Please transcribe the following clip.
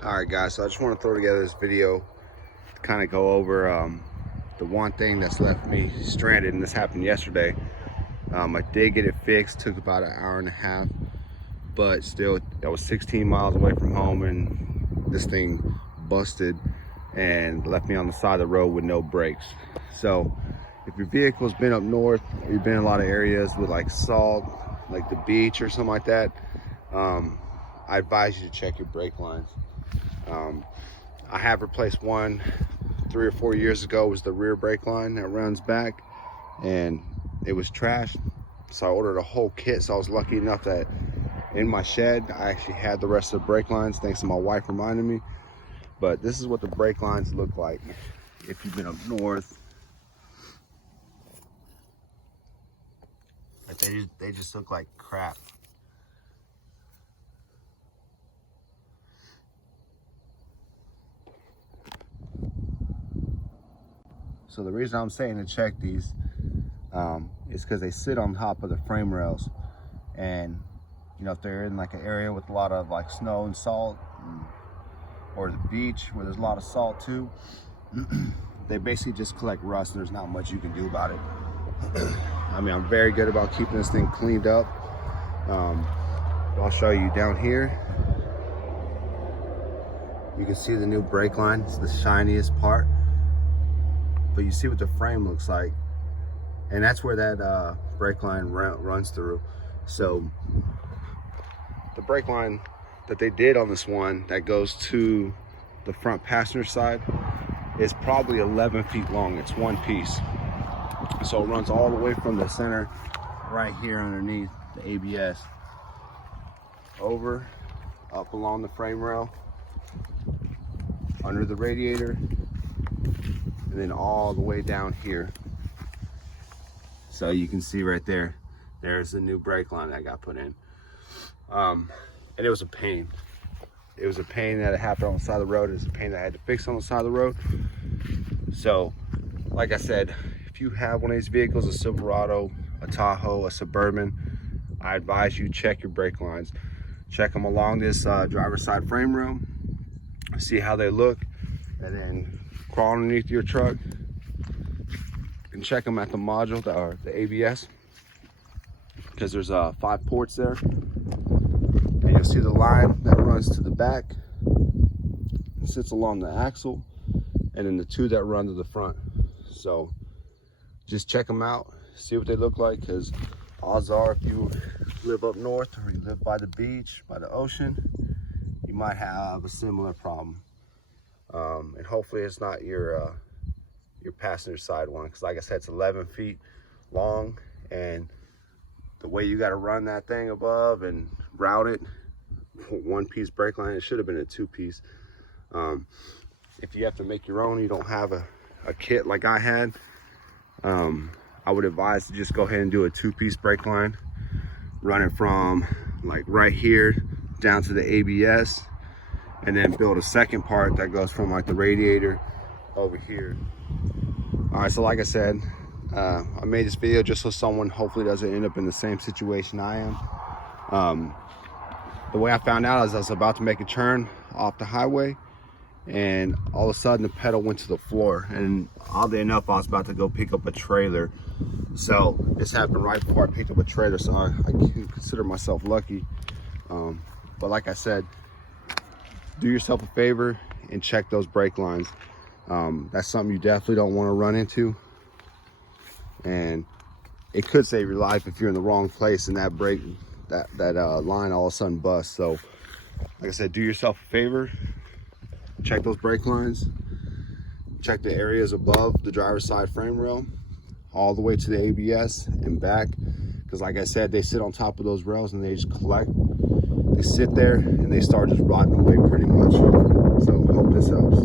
Alright guys, so I just want to throw together this video to kind of go over the one thing that's left me stranded, and this happened yesterday. I did get it fixed, took about an hour and a half, but still I was 16 miles away from home and this thing busted and left me on the side of the road with no brakes. So if your vehicle's been up north, or you've been in a lot of areas with like salt, like the beach or something like that, I advise you to check your brake lines. I have replaced one 3 or 4 years ago. It was the rear brake line that runs back, and it was trashed. So I ordered a whole kit. So I was lucky enough that in my shed, I actually had the rest of the brake lines, thanks to my wife reminding me. But this is what the brake lines look like if you've been up north. Like they just look like crap. So the reason I'm saying to check these is because they sit on top of the frame rails, and you know, if they're in like an area with a lot of like snow and salt, or the beach where there's a lot of salt too, they basically just collect rust, and there's not much you can do about it. I mean, I'm very good about keeping this thing cleaned up. I'll show you down here. You can see the new brake line. It's the shiniest part. But you see what the frame looks like, and that's where that brake line runs through. So the brake line that they did on this one that goes to the front passenger side is probably 11 feet long. It's one piece, so it runs all the way from the center right here underneath the ABS over, up along the frame rail, under the radiator, and then all the way down here. So you can see right there, there's the new brake line that got put in. And it was a pain. It was a pain that it happened on the side of the road. It was a pain that I had to fix on the side of the road. So, like I said, if you have one of these vehicles, a Silverado, a Tahoe, a Suburban, I advise you check your brake lines. Check them along this driver's side frame rail, see how they look, and then crawl underneath your truck and check them at the module, or the ABS, because there's 5 ports there, and you'll see the line that runs to the back and sits along the axle, and then the 2 that run to the front. So just check them out, see what they look like, because odds are if you live up north or you live by the beach, by the ocean, you might have a similar problem. And hopefully it's not your passenger side one, because like I said, it's 11 feet long, and the way you got to run that thing above and route it, 1-piece brake line, it should have been a 2-piece. If you have to make your own, you don't have a kit like I had, I would advise to just go ahead and do a 2-piece brake line, run it from like right here down to the ABS, and then build a second part that goes from like the radiator over here. All right, so like I said, I made this video just so someone hopefully doesn't end up in the same situation I am. The way I found out is I was about to make a turn off the highway, and all of a sudden the pedal went to the floor, and oddly enough I was about to go pick up a trailer. So this happened right before I picked up a trailer, so I can consider myself lucky. But like I said, do yourself a favor and check those brake lines. That's something you definitely don't want to run into, and it could save your life if you're in the wrong place and that line all of a sudden busts. So like I said, do yourself a favor, check those brake lines, check the areas above the driver's side frame rail all the way to the ABS and back, because like I said, they sit on top of those rails and they just collect. They sit there and they start just rotting away pretty much. So hope this helps.